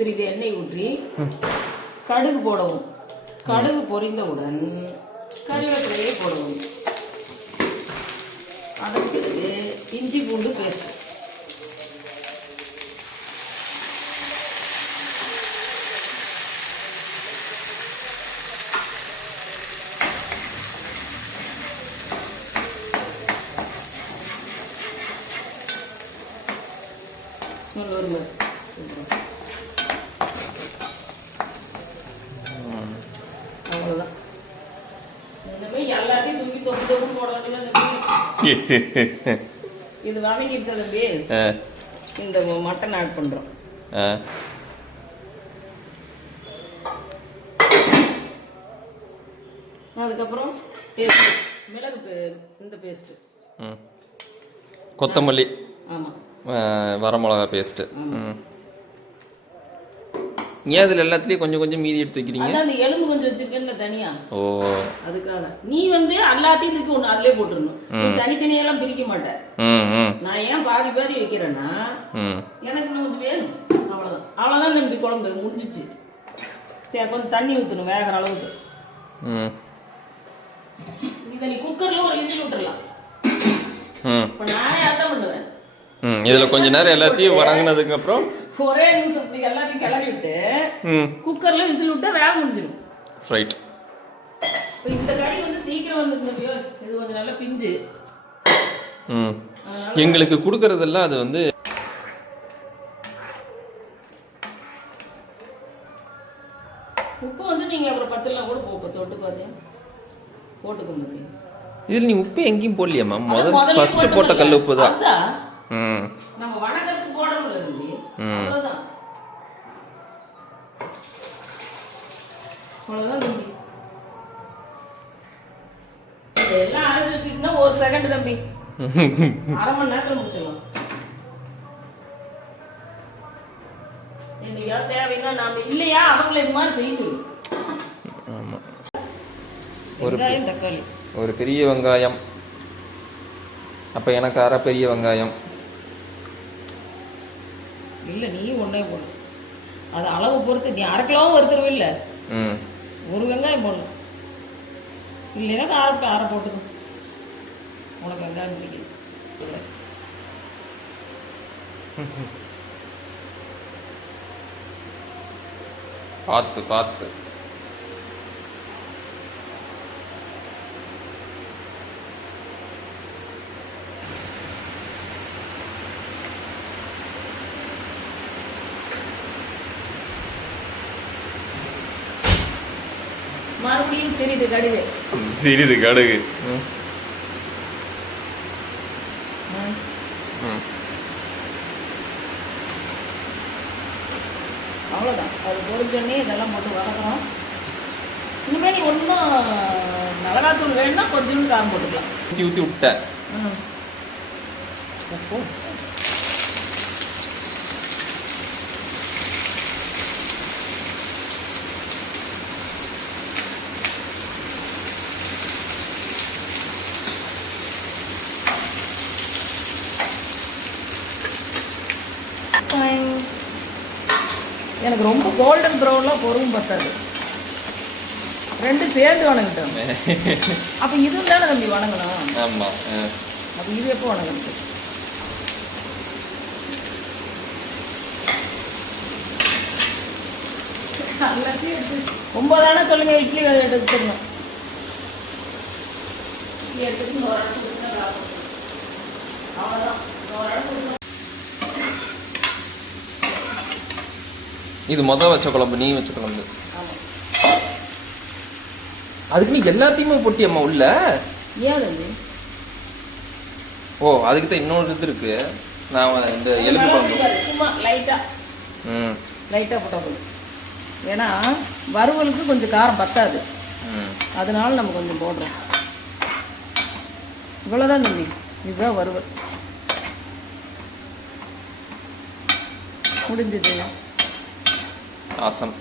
சிறிது எண்ணெய் ஊற்றி கடுகு போடவும். கடுகு பொரிந்தவுடன் கறிவேப்பிலையை போடவும். அதன் பிறகு இஞ்சி பூண்டு பேஸ்ட். ஸ்மெல் வருங்க. அவ்வளோதான். இந்த மாதிரி எல்லாத்தையும் தூக்கி தொப்பு தொப்புன்னு போட வேண்டியது. இது வதங்கிடுச்சு தம்பி. இந்த மட்டன் ஆட் பண்ணுறோம். அதுக்கப்புறம் மிளகு இந்த பேஸ்ட்டு, கொத்தமல்லி, ஆமாம், வரமிளகா பேஸ்ட்டு. ஏன் இதில் எல்லாத்துலேயும் கொஞ்சம் கொஞ்சம் மீதி எடுத்து வைக்கிறீங்க? அந்த எலும்பு கொஞ்சம் வச்சிருக்கேன்னு தனியா. ஓ, அதுக்காக நீ எல்லாத்தையும் தூக்கி ஒன்று அதிலே போட்டுருணும். நீ தனித்தனியெல்லாம் பிரிக்க மாட்டேன். நான் ஏன் பாதி பாதி வைக்கிறேன்னா எனக்கு இன்னும் கொஞ்சம் வேணும். அவ்வளோதான். அவ்வளோதான் நம்பி குழம்பு முடிஞ்சிச்சு. கொஞ்சம் தண்ணி ஊற்றணும் வேகிற அளவுக்கு. இதை நீ குக்கரில் ஒரு விசில் விட்டுறலாம். இப்போ நானே அதான் பண்ணுவேன். இதில் கொஞ்ச நேரம் எல்லாத்தையும் வணங்கினதுக்கு அப்புறம் ஒரே நிமிஷம் இப்படி எல்லாத்தையும் கிளறி விட்டு குக்கர்ல விசில் விட்டா வேக முடிஞ்சிடும். ரைட். இப்போ இந்த கறி சீக்கிரம் வந்துருந்தோ. இது கொஞ்சம் நல்லா பிஞ்சு. எங்களுக்கு கொடுக்கறதெல்லாம் அது உப்பு நீங்க அப்புறம் 10 கூட தொட்டு பாத்தீங்க போட்டுக்க முடியும். இதில் நீ உப்பு எங்கேயும் போடலையாம்மா? முதல்ல ஃபர்ஸ்ட் போட்ட கல் உப்பு தான். நம்ம வணக்கத்துக்கு போடணும் இல்லை. அவ்வளோதான். அவ்வளோதான் தம்பி. இதெல்லாம் அரைச்சி வச்சுக்கிட்டா 1 செகண்ட் தம்பி. அரை மணி நேரத்தில் முடிச்சிடலாம். என்னையா தேவைன்னா நாம இல்லையா அவங்கள இது மாதிரி செய்ய சொல்லு. வெங்காயம், தக்காளி, ஒரு பெரிய வெங்காயம். அப்போ எனக்கு அரை பெரிய வெங்காயம். இல்லை நீ ஒன்றே போடு. அது அளவு பொறுத்து. நீ 1/2 கிலோவும் ஒருத்தருவே இல்லை. ஒரு வெங்காயம் போடணும். இல்லைன்னா அரை போட்டுக்கணும். உனக்கு வெங்காயம் பிடிக்கும். பார்த்து பார்த்து. மறுபடியும் சிறிது கடுகு. சிறிது கடுகு. அவ்வளோதான். அது பொரிஞ்சோடனே இதெல்லாம் போட்டு வதக்குறோம். இனிமேல் நீ ஒன்றும் மிளகாத்தூள் வேணும்னா கொஞ்சோண்டு காரம் போட்டுக்கலாம். ஊற்றி விட்டேன். எனக்கு ரொம்ப கோல்டன் ப்ரௌன்லாம் பொறும் பத்தாது. 2 சேர்ந்து வணங்கிட்டோம். அப்போ இது தானே தம்பி வணங்கணும். ஆமாம். அப்போ இது எப்போ வணங்குறது? ரொம்ப தானே சொல்லுங்க. இட்லி எடுத்துக்கணும். இது வச்ச குழம்பு, நீ வச்ச குழம்பு. அதுக்கு நீ எல்லாத்தையுமே போட்டியம்மா உள்ள? ஓ, அதுக்கு தான் இன்னொரு இது இருக்கு. நான் இந்த எலும்பு குழம்பு சும்மா லைட்டாக போட்டால். ஏன்னா வறுவலுக்கு கொஞ்சம் காரம் பத்தாது. அதனால நம்ம கொஞ்சம் போடுறோம். இவ்வளோதான் தம்பி. இதுதான் வறுவல் முடிஞ்சது. ஆசம்.